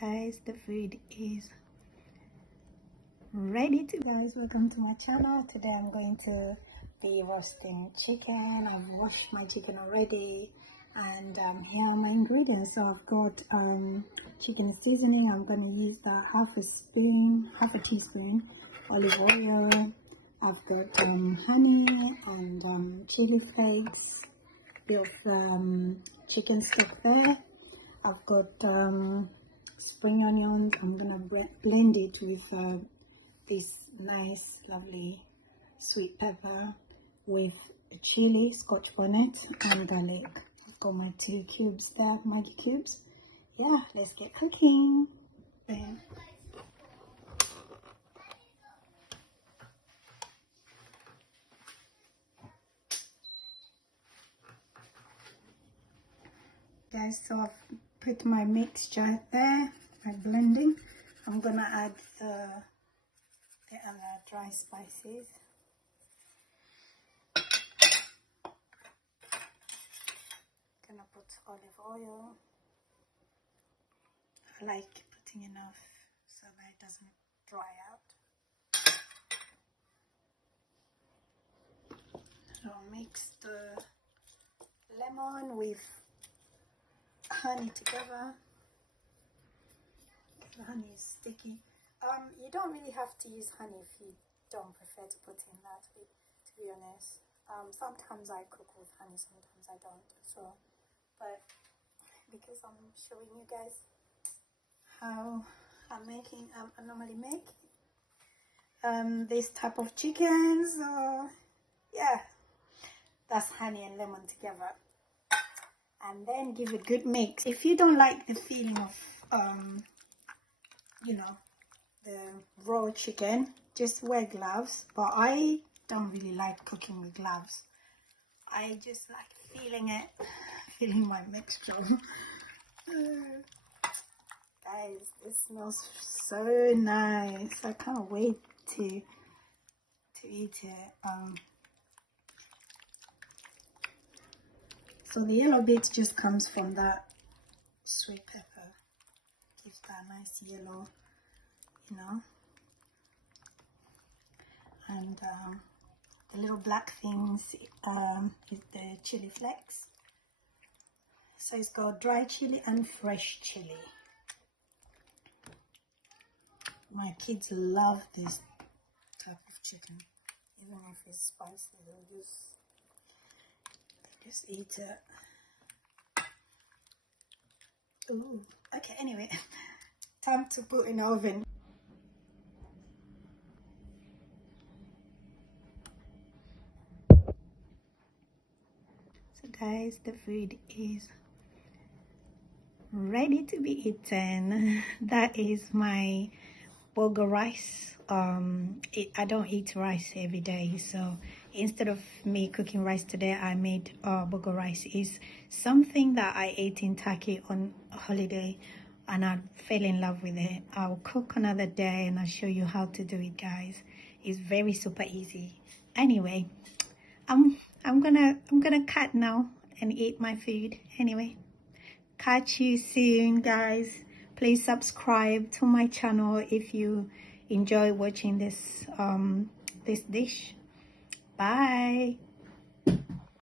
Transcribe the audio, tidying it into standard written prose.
Guys, the food is ready to guys, welcome to my channel. Today I'm going to be roasting chicken. I've washed my chicken already, and here are my ingredients. So I've got chicken seasoning. I'm going to use the half a teaspoon olive oil. I've got honey and chili flakes, bit of chicken stock there. I've got spring onions. I'm gonna blend it with this nice lovely sweet pepper with chili, scotch bonnet and garlic. I've got my 2 cubes there, Maggi cubes. Yeah, let's get cooking. Guys, so I've put my mixture there, my blending. I'm gonna add the other dry spices. Gonna put olive oil. I like putting enough so that it doesn't dry out. So mix the lemon with honey together. The honey is sticky. You don't really have to use honey if you don't prefer to put in that, to be honest. Sometimes I cook with honey, sometimes I don't. So, but because I'm showing you guys how I normally make this type of chicken, so yeah, that's honey and lemon together, and then give it a good mix. If you don't like the feeling of you know, the raw chicken, just wear gloves. But I don't really like cooking with gloves. I just like feeling my mixture. Guys, this smells so nice. I can't wait to eat it. So the yellow bit just comes from that sweet pepper. Gives that nice yellow, you know. And the little black things is the chili flakes. So it's got dry chili and fresh chili. My kids love this type of chicken, even if it's spicy. They just eat it. Ooh. Okay, anyway, time to put in the oven. So guys, the food is ready to be eaten. That is my bogho rice. I don't eat rice every day, so instead of me cooking rice today, I made bogho rice. Is something that I ate in Turkey on holiday, and I fell in love with it. I'll cook another day and I'll show you how to do it, guys. It's very super easy. Anyway, I'm gonna cut now and eat my food. Anyway, catch you soon, guys. Please subscribe to my channel if you enjoy watching this this dish. Bye.